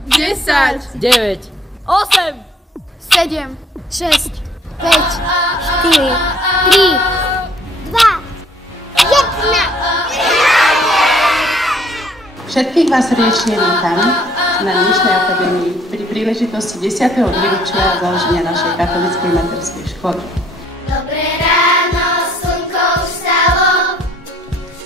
10, 9, 8, 7, 6, 5, 4, 3, 2, 1. Všetkých vás srdečne vítam na dnešnej akadémii pri príležitosti 10. výročia založenia našej katolíckej materskej školy. Dobré ráno, slnko vstalo,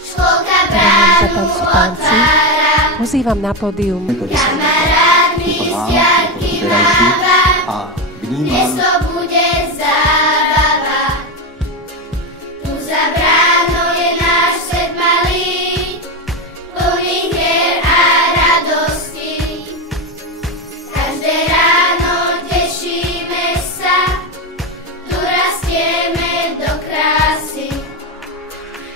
školka bránu otvára, pozývam na pódium kamarádmi stiarky máva, dnes to bude zábava. Tu za bránou je náš svet malý, plný hier a radosti. Každé ráno tešíme sa, tu rastieme do krásy.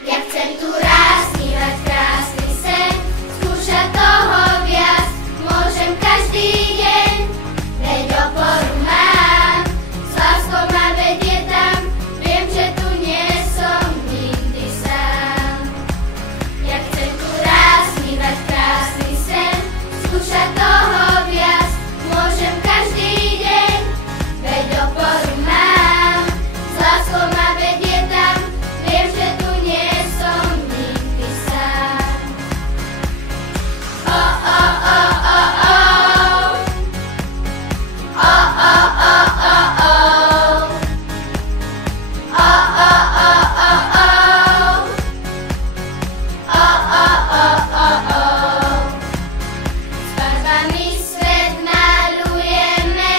Ja chcem tu rásť, snívať krásny sen, skúšať toho viac, môžem každý deň, veď oporu mám, s láskou ma vedie tam, viem, že tu nie som nikdy sám. Ja chcem tu rásť, snívať krásny sen, skúšať toho viac, môžem každý deň, veď oporu mám, s láskou ma vedie tam, viem, že tu nie som nikdy sám. S farbami svet malujeme,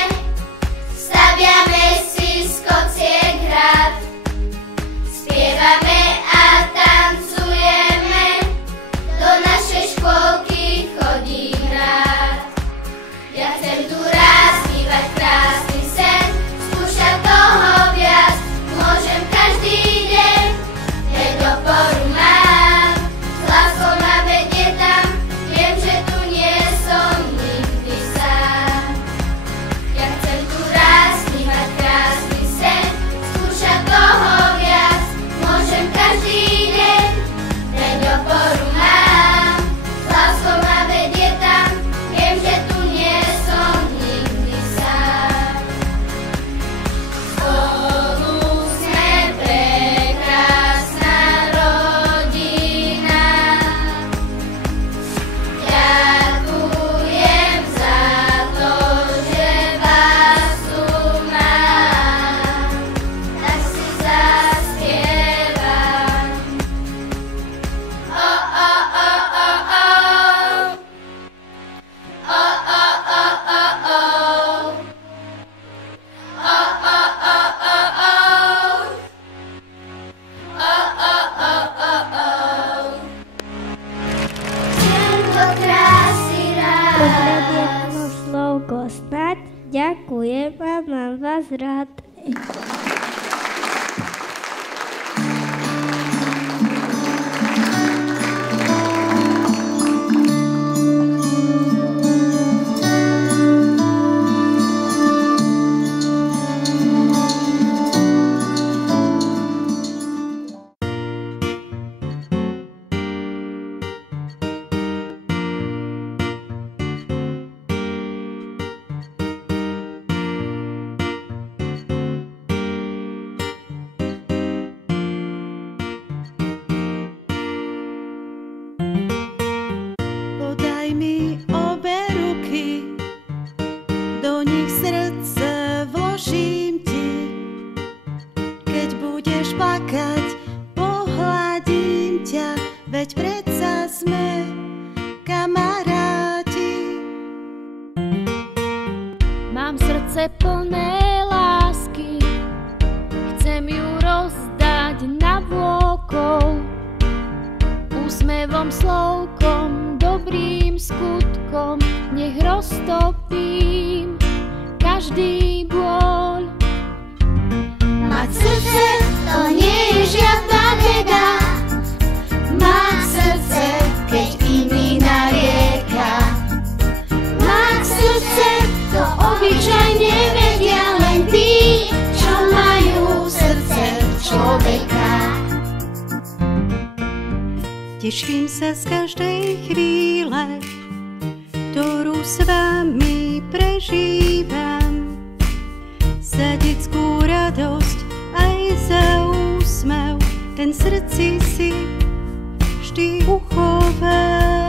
staviame si z kociek hrad, spievame a tancujeme, do našej škôlky chodím rád. Ja chcem tu rásť, snívať krásny sen, skúšať toho viac, môžem každý deň, veď oporu mám, s láskou ma vedie tam, viem, že tu nie som nikdy sám. Ja chcem tu rásť, snívať krásny sen, skúšať toho viac, môžem každý deň, veď oporu mám, s láskou ma vedie tam, viem, že tu nie som nikdy sám. Spolu sme prekrásna rodina, ďakujem za to, že vás tu mám, tak si zaspievam. Pozdrawiam Slovo snad, ďakujem a mám vás rád. Podaj mi obe ruky, do nich srdce vložím ti. Keď budeš plakať, pohľadím ťa, veď predsa sme kamaráti. Mám srdce plné lásky, chcem ju rozdať na vôkol, úsmevom, slovkom, dobrým skutkom, nech roztopím každý bôľ. Mať srdce, to nie je žiadna veda, mať srdce, keď iný narieka. Mať srdce, to obyčajne vedia len tí, čo majú srdce človeka. Teším sa z každej chvíle, ktorú s vami prežívam, za detskú radosť aj za úsmev, ten srdci si vždy uchovávam.